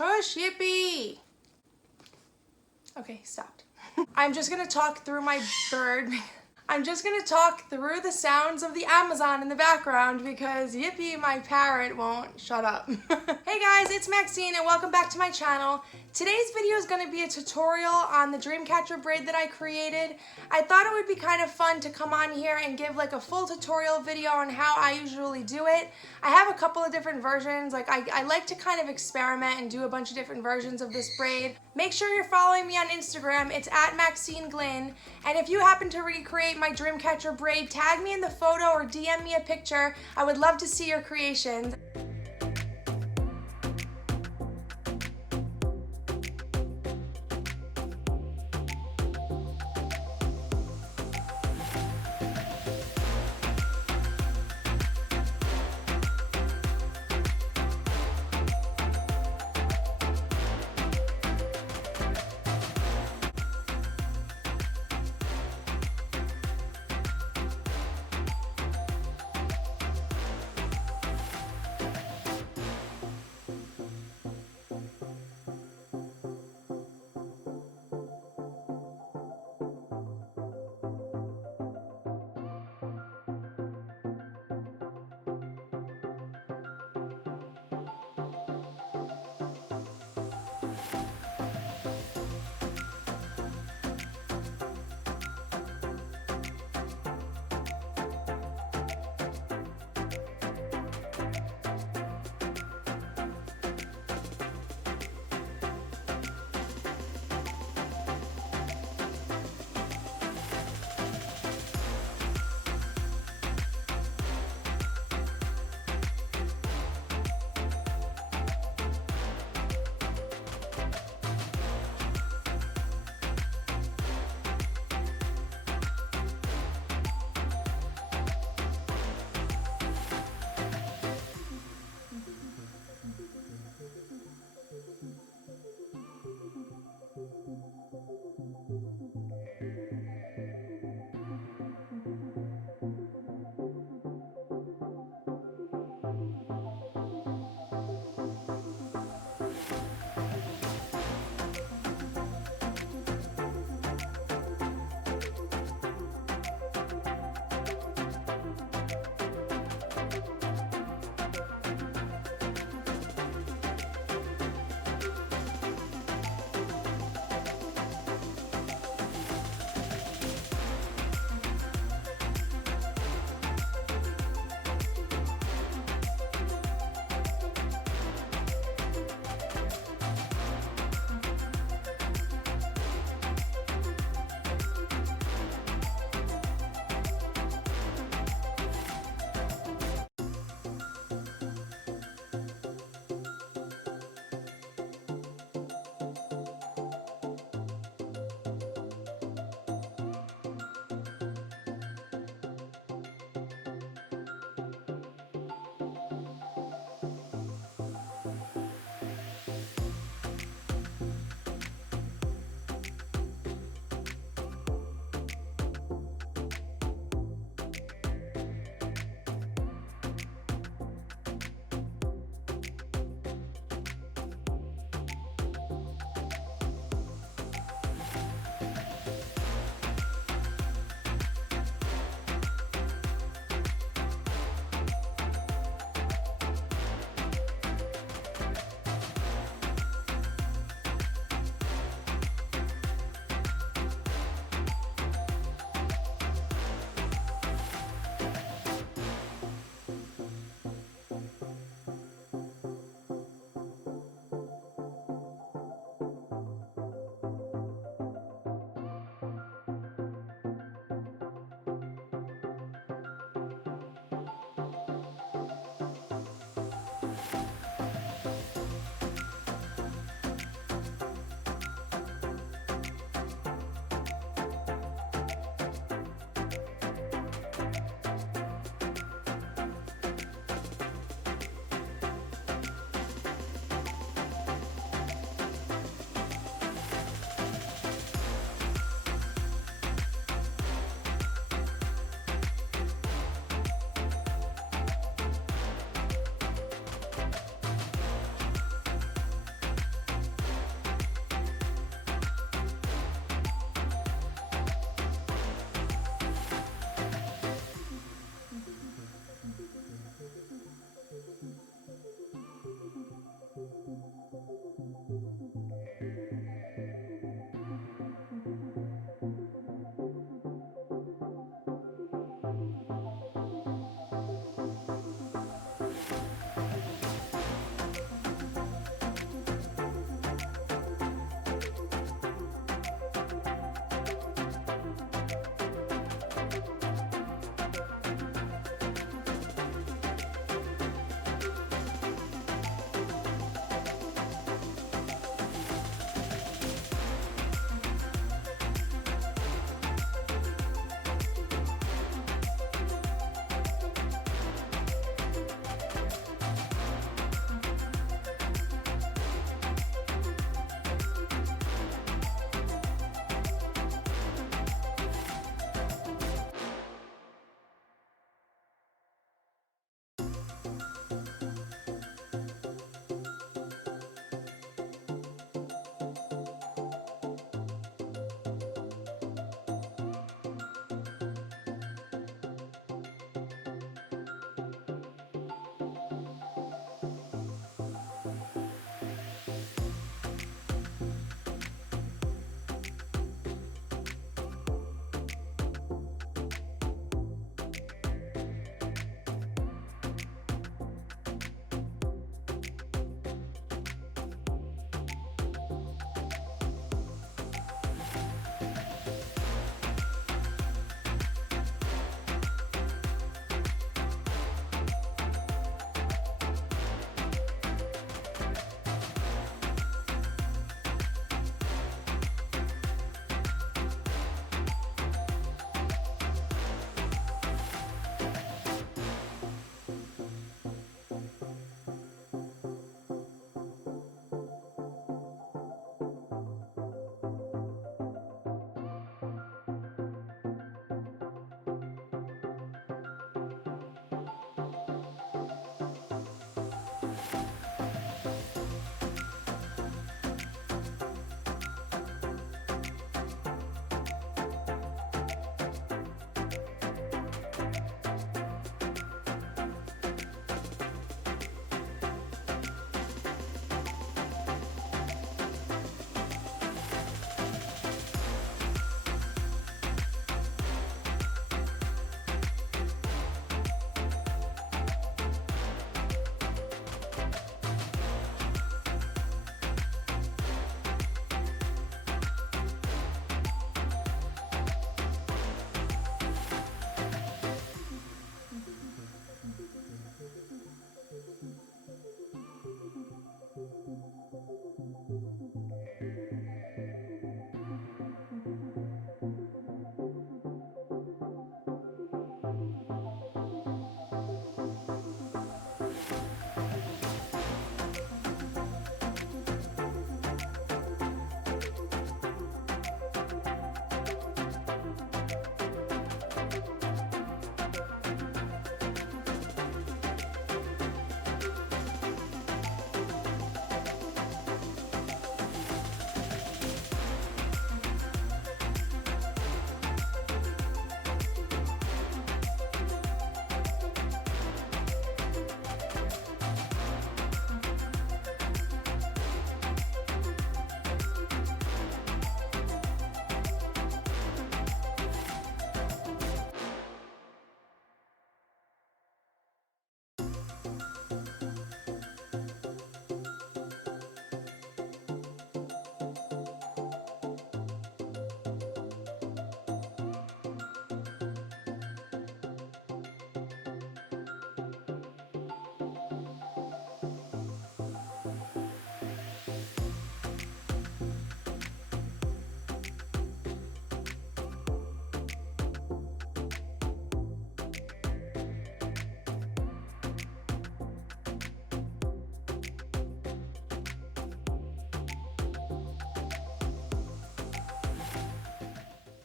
Shush, yippee. Okay, stopped. I'm just gonna talk through my bird. I'm just gonna talk through the sounds of the Amazon in the background because yippee, my parrot won't shut up. Hey guys, it's Maxine and welcome back to my channel. Today's video is going to be a tutorial on the Dreamcatcher braid that I created. I thought it would be kind of fun to come on here and give like a full tutorial video on how I usually do it. I have a couple of different versions. Like I like to kind of experiment and do a bunch of different versions of this braid. Make sure you're following me on Instagram. It's at Maxine Glynn. And if you happen to recreate my Dreamcatcher braid, tag me in the photo or DM me a picture. I would love to see your creations.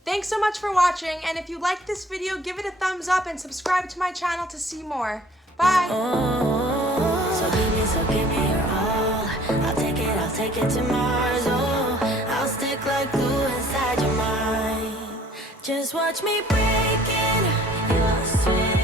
Thanks so much for watching, and if you liked this video, give it a thumbs up and subscribe to my channel to see more. Bye! So give me your all. I'll take it to Mars. Oh, I'll stick like glue inside your mind. Just watch me breaking your sweet.